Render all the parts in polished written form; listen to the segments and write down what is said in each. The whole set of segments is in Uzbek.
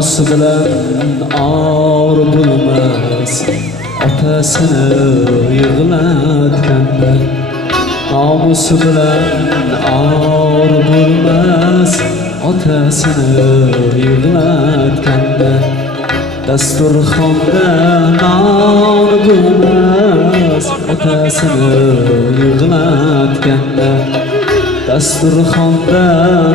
Namusi bilan or bo'lmas, otasini yig'latganda. Namusi bilan or bo'lmas, otasini yig'latganda. Dasturxonda non bo'lmas, otasini yig'latganda. Dasturxonda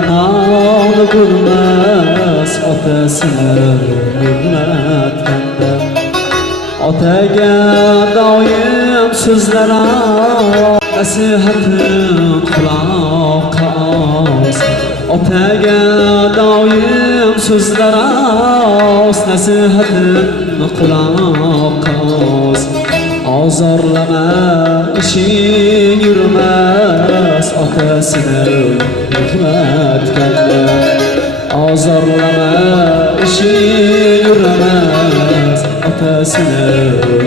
non bo'lmas, otasini yig'latganda. Otaga doim so'zlar nasihatim quloqqa os. Otaga doim so'zlar nasihatim quloqqa os. Ozorlama ishing yurmas, otasini yig'latganda. Ozorlama ishing yurmas, otasini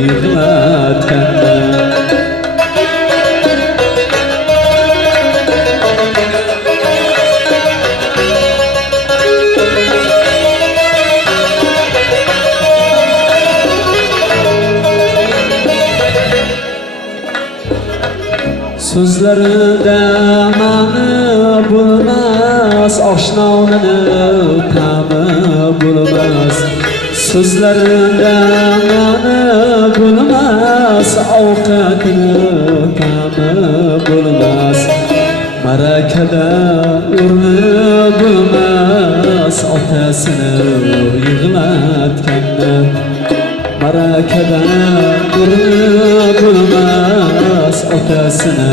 yig'latganda. So'zlarida ma'ni bo'lmas, oshnoning ta'mi bo'lmas. So'zlarida ma'ni bo'lmas, ovqatining ta'mi bo'lmas. Marakada o'rni bo'lmas, otasini yig'latganda. Marakada o'rni bo'lmas, otasini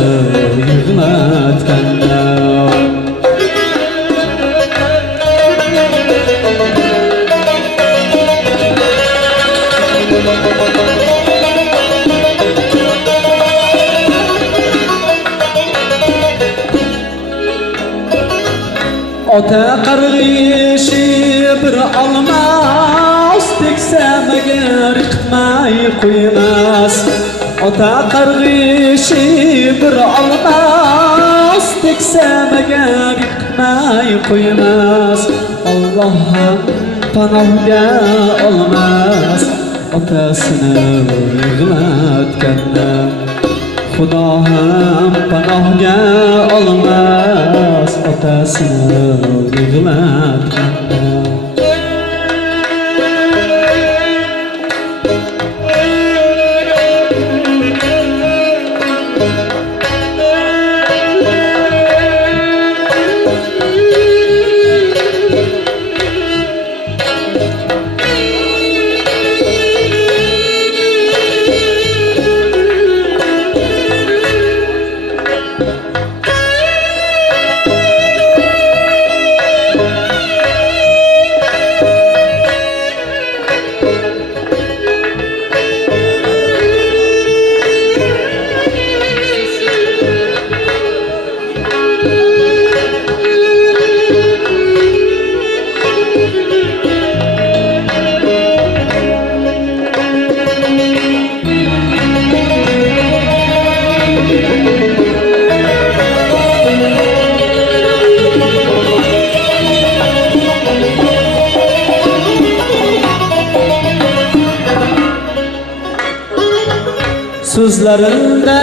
yig'latganda. Ota qarg'ishi bir olmos, teksa magar yiqitmay qo'ymas. Ota qarg'ishi bir olmos, teksa magar yiqitmay qo'ymas. Alloh ham panohga olmas, otasini yig'latganda. Xudo ham panohga olmas, otasini yig'latganda. So'zlarinda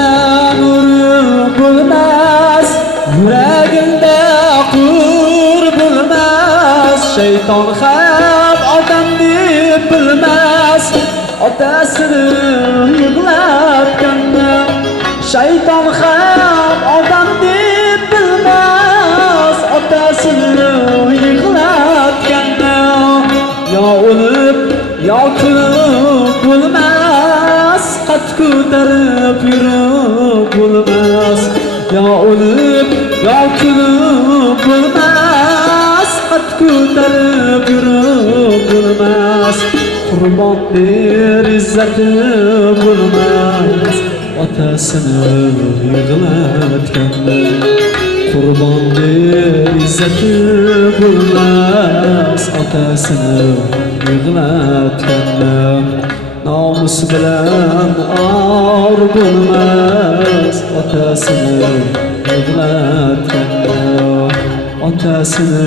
nur bo'lmas, yuragingda qur bo'lmas. Shayton ham odam deb bilmas, otasini yig'latganda. Shayton ham odam deb bilmas, otasini yig'latganda. Yo o'lib, yo kulib bo'lmas, qad ko'tarib yurib bo'lmas. Yo o'lib, yo kulib bo'lmas, qad ko'tarib yurib bo'lmas. Qurbon ber izzati bo'lmas, otasini yig'latganda. Qurbon ber izzati bo'lmas, otasini yig'latganda. Namus bilan or bo'lmas, otasini yig'latganda. Otasini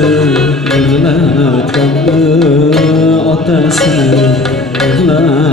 yig'latganda. otasini yig'lar